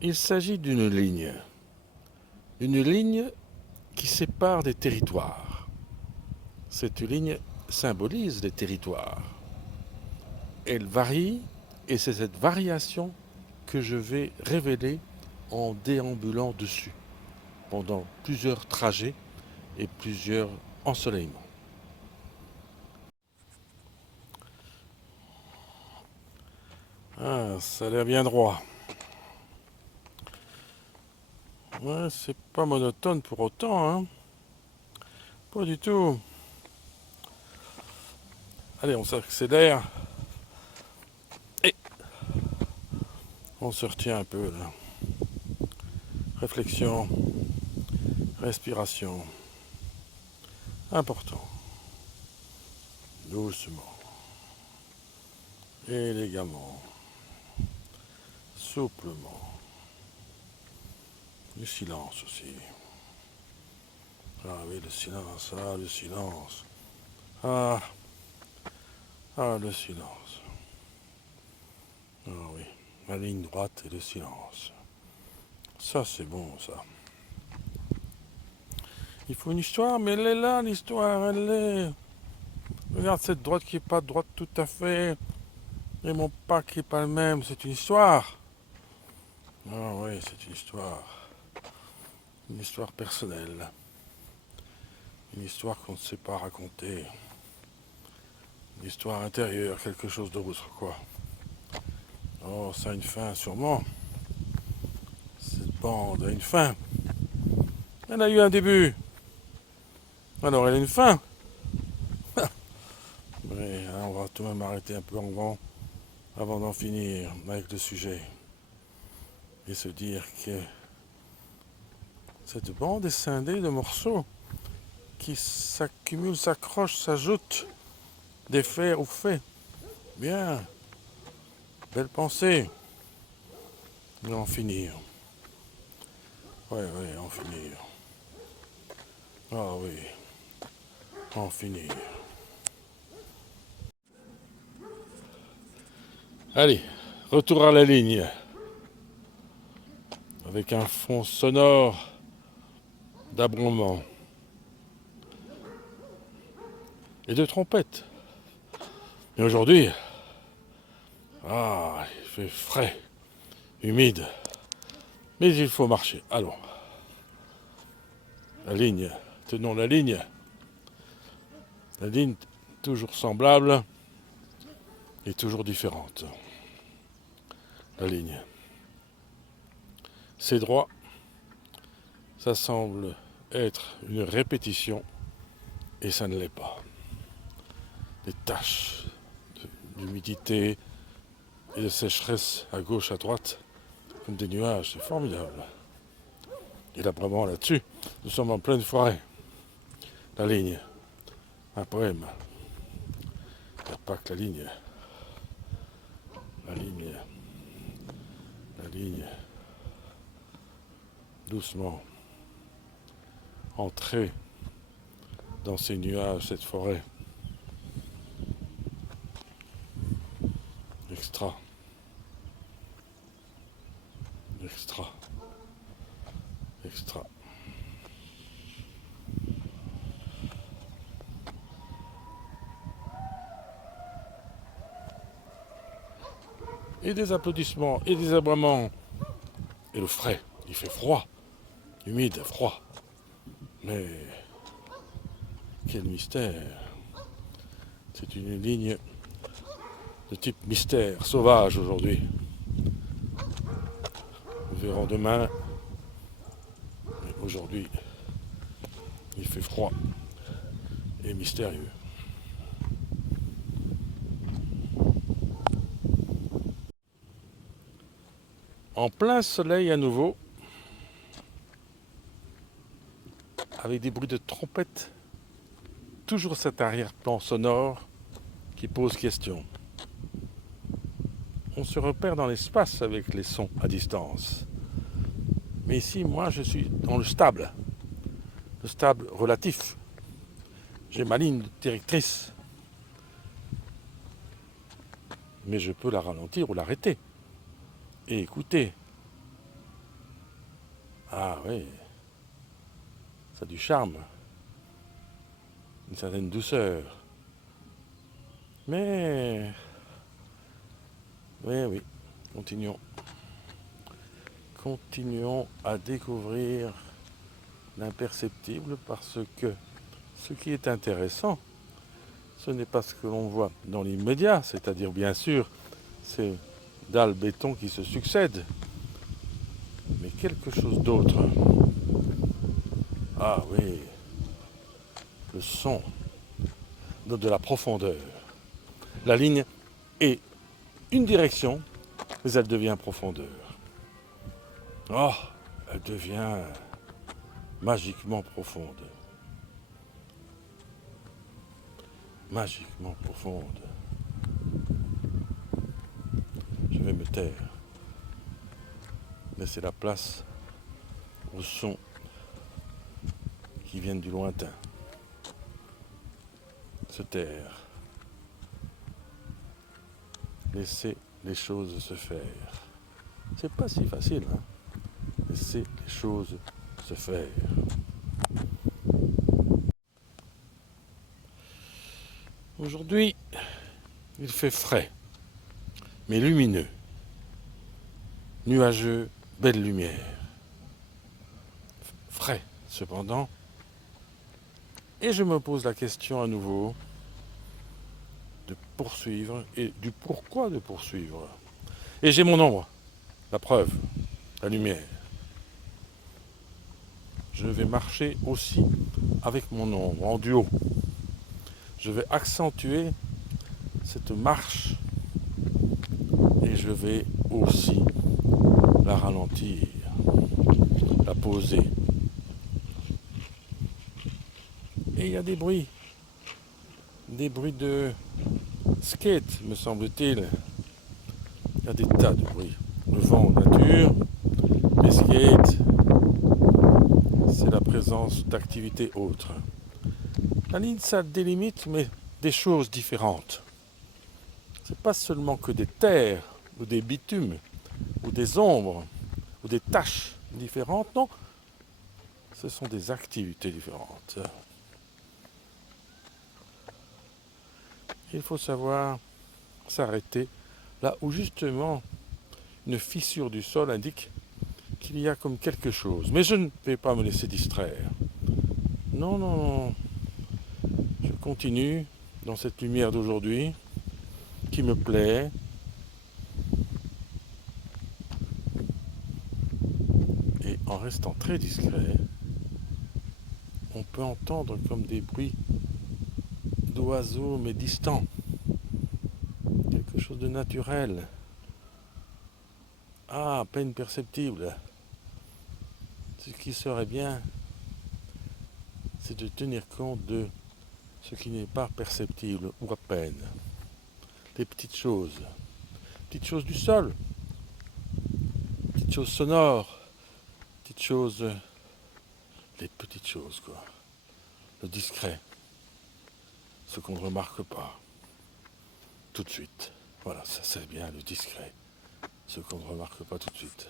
Il s'agit d'une ligne qui sépare des territoires. Cette ligne symbolise les territoires. Elle varie et c'est cette variation que je vais révéler en déambulant dessus pendant plusieurs trajets et plusieurs ensoleillements. Ah, ça a l'air bien droit. Ouais, c'est pas monotone pour autant, hein. Pas du tout. Allez, on s'accélère et on se retient un peu là. Réflexion, respiration. Important. Doucement. Élégamment. Souplement. Le silence aussi. Ah oui, le silence. Ah, le silence. Ah, ah, le silence. Ah oui, la ligne droite et le silence. Ça, c'est bon, ça. Il faut une histoire, mais elle est là, l'histoire, elle est. Regarde cette droite qui n'est pas droite tout à fait. Et mon pas qui n'est pas le même, c'est une histoire. Ah oui, c'est une histoire. Une histoire personnelle. Une histoire qu'on ne sait pas raconter. Une histoire intérieure, quelque chose d'autre, quoi. Oh, ça a une fin, sûrement. Cette bande a une fin. Elle a eu un début. Alors elle a une fin. Mais hein, on va tout de même arrêter un peu avant d'en finir avec le sujet. Et se dire que cette bande est scindée de morceaux qui s'accumulent, s'accrochent, s'ajoutent des faits aux faits. Bien, belle pensée. Mais en finir. Ouais, en finir. Ah oui, en finir. Allez, retour à la ligne. Avec un fond sonore d'abombement. Et de trompette. Et aujourd'hui, ah, il fait frais, humide. Mais il faut marcher. Allons. La ligne. Tenons la ligne. La ligne toujours semblable et toujours différente. La ligne. C'est droit. Ça semble être une répétition et ça ne l'est pas. Des taches d'humidité et de sécheresse à gauche, à droite, comme des nuages, c'est formidable. Et là, vraiment là-dessus, nous sommes en pleine forêt. La ligne, un poème. Il n'y a pas que la ligne. La ligne, la ligne, doucement, entrer dans ces nuages, cette forêt. Extra, extra, extra. Et des applaudissements, et des aboiements. Et le frais, il fait froid, humide, froid. Mais quel mystère. C'est une ligne de type mystère, sauvage aujourd'hui. Nous verrons demain. Mais aujourd'hui, il fait froid et mystérieux. En plein soleil à nouveau, avec des bruits de trompette, toujours cet arrière-plan sonore qui pose question. On se repère dans l'espace avec les sons à distance. Mais ici, moi, je suis dans le stable relatif. J'ai ma ligne directrice, mais je peux la ralentir ou l'arrêter et écouter Ah oui, ça a du charme, une certaine douceur. Mais, oui, oui, continuons. Continuons à découvrir l'imperceptible parce que ce qui est intéressant, ce n'est pas ce que l'on voit dans l'immédiat, c'est-à-dire bien sûr ces dalles béton qui se succèdent, mais quelque chose d'autre. Ah oui, le son donne de la profondeur. La ligne est une direction, mais elle devient profondeur. Oh, elle devient magiquement profonde. Magiquement profonde. Je vais me taire. Laisser la place aux sons qui viennent du lointain. Se taire. Laisser les choses se faire. C'est pas si facile, hein. Laisser les choses se faire. Aujourd'hui, il fait frais, mais lumineux. Nuageux, belle lumière. Frais, cependant. Et je me pose la question à nouveau de poursuivre et du pourquoi de poursuivre. Et j'ai mon ombre, la preuve, la lumière. Je vais marcher aussi avec mon ombre, en duo. Je vais accentuer cette marche et je vais aussi la ralentir, la poser. Et il y a des bruits de skate, me semble-t-il. Il y a des tas de bruits. Le vent, nature, les skates, c'est la présence d'activités autres. La ligne, ça délimite, mais des choses différentes. C'est pas seulement que des terres, ou des bitumes, ou des ombres, ou des taches différentes, non. Ce sont des activités différentes. Il faut savoir s'arrêter là où justement une fissure du sol indique qu'il y a comme quelque chose. Mais je ne vais pas me laisser distraire. Non, non, non. Je continue dans cette lumière d'aujourd'hui qui me plaît. Et en restant très discret, on peut entendre comme des bruits d'oiseaux mais distants. Quelque chose de naturel. Ah, à peine perceptible. Ce qui serait bien, c'est de tenir compte de ce qui n'est pas perceptible ou à peine. Les petites choses du sol, petites choses sonores, petites choses, les petites choses quoi. Le discret, ce qu'on ne remarque pas tout de suite. Voilà, ça c'est bien le discret, ce qu'on ne remarque pas tout de suite.